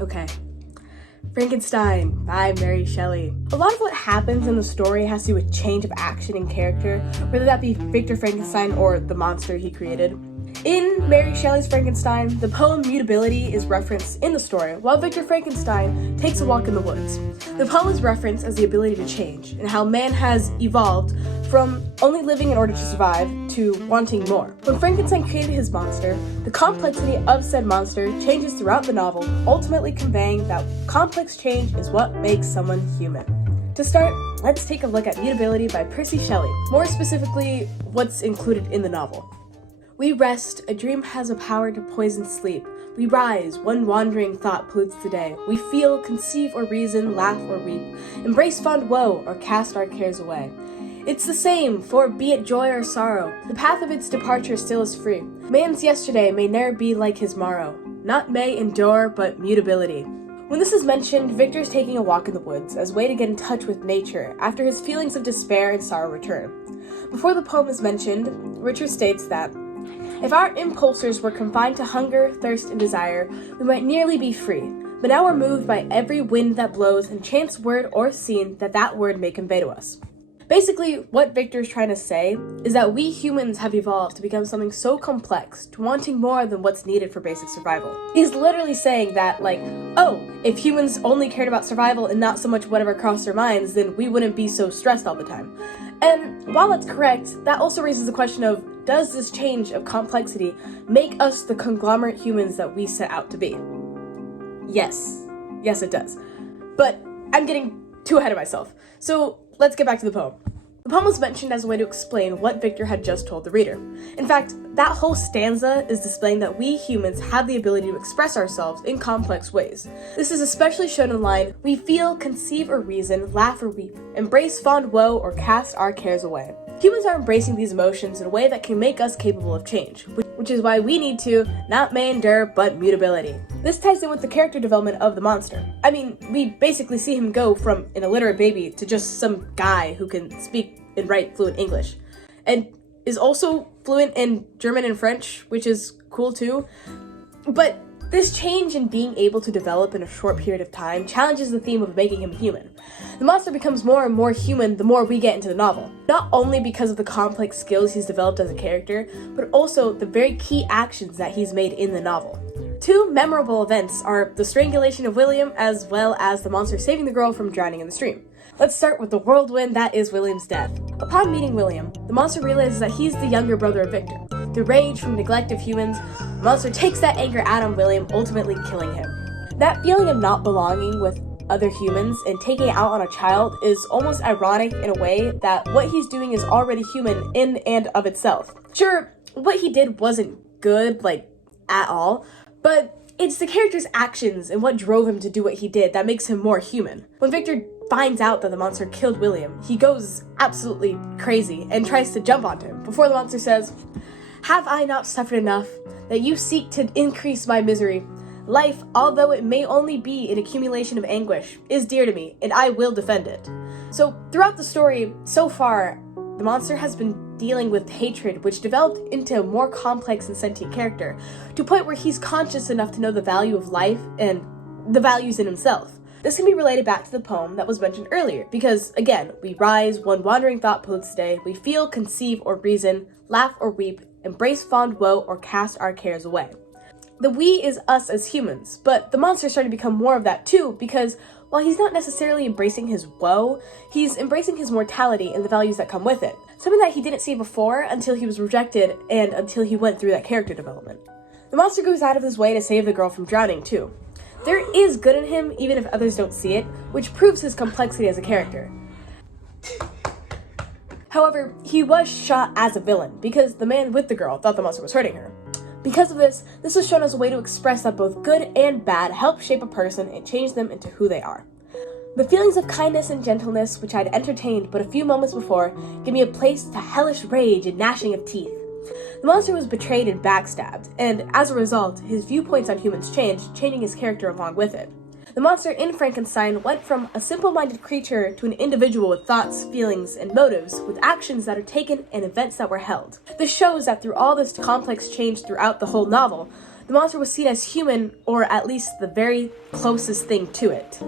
Okay. Frankenstein by Mary Shelley. A lot of what happens in the story has to do with change of action and character, whether that be Victor Frankenstein or the monster he created. In Mary Shelley's Frankenstein, the poem Mutability is referenced in the story, while Victor Frankenstein takes a walk in the woods. The poem is referenced as the ability to change, and how man has evolved from only living in order to survive to wanting more. When Frankenstein created his monster, the complexity of said monster changes throughout the novel, ultimately conveying that complex change is what makes someone human. To start, let's take a look at Mutability by Percy Shelley, more specifically, what's included in the novel. We rest, a dream has a power to poison sleep. We rise, one wandering thought pollutes the day. We feel, conceive or reason, laugh or weep, embrace fond woe, or cast our cares away. It's the same, for be it joy or sorrow, the path of its departure still is free. Man's yesterday may ne'er be like his morrow, not may endure, but mutability. When this is mentioned, Victor's taking a walk in the woods as a way to get in touch with nature after his feelings of despair and sorrow return. Before the poem is mentioned, Richard states that if our impulses were confined to hunger, thirst, and desire, we might nearly be free. But now we're moved by every wind that blows and chance word or scene that word may convey to us. Basically, what Victor's trying to say is that we humans have evolved to become something so complex, to wanting more than what's needed for basic survival. He's literally saying that, if humans only cared about survival and not so much whatever crossed their minds, then we wouldn't be so stressed all the time. And while that's correct, that also raises the question of, does this change of complexity make us the conglomerate humans that we set out to be? Yes. Yes, it does. But I'm getting too ahead of myself. So let's get back to the poem. The poem was mentioned as a way to explain what Victor had just told the reader. In fact, that whole stanza is displaying that we humans have the ability to express ourselves in complex ways. This is especially shown in the line, we feel, conceive or reason, laugh or weep, embrace fond woe, or cast our cares away. Humans are embracing these emotions in a way that can make us capable of change, which is why we need to not may endure, but mutability. This ties in with the character development of the monster. I mean, we basically see him go from an illiterate baby to just some guy who can speak and write fluent English, and is also fluent in German and French, which is cool too. But this change in being able to develop in a short period of time challenges the theme of making him human. The monster becomes more and more human the more we get into the novel, not only because of the complex skills he's developed as a character, but also the very key actions that he's made in the novel. Two memorable events are the strangulation of William, as well as the monster saving the girl from drowning in the stream. Let's start with the whirlwind that is William's death. Upon meeting William, the monster realizes that he's the younger brother of Victor. Through rage from neglect of humans, the monster takes that anger out on William, ultimately killing him. That feeling of not belonging with other humans and taking it out on a child is almost ironic in a way that what he's doing is already human in and of itself. Sure, what he did wasn't good, at all, but it's the character's actions and what drove him to do what he did that makes him more human. When Victor finds out that the monster killed William, he goes absolutely crazy and tries to jump onto him before the monster says, "Have I not suffered enough, that you seek to increase my misery? Life, although it may only be an accumulation of anguish, is dear to me, and I will defend it." So throughout the story, so far, the monster has been dealing with hatred, which developed into a more complex and sentient character, to a point where he's conscious enough to know the value of life and the values in himself. This can be related back to the poem that was mentioned earlier, because, again, we rise, one wandering thought pollutes the day, we feel, conceive, or reason, laugh or weep, embrace fond woe, or cast our cares away. The we is us as humans, but the monster is starting to become more of that too, because while he's not necessarily embracing his woe, he's embracing his mortality and the values that come with it. Something that he didn't see before until he was rejected and until he went through that character development. The monster goes out of his way to save the girl from drowning too. There is good in him, even if others don't see it, which proves his complexity as a character. However, he was shot as a villain, because the man with the girl thought the monster was hurting her. Because of this was shown as a way to express that both good and bad help shape a person and change them into who they are. The feelings of kindness and gentleness which I'd entertained but a few moments before give me a place to hellish rage and gnashing of teeth. The monster was betrayed and backstabbed, and as a result, his viewpoints on humans changed, changing his character along with it. The monster in Frankenstein went from a simple-minded creature to an individual with thoughts, feelings, and motives, with actions that are taken and events that were held. This shows that through all this complex change throughout the whole novel, the monster was seen as human, or at least the very closest thing to it.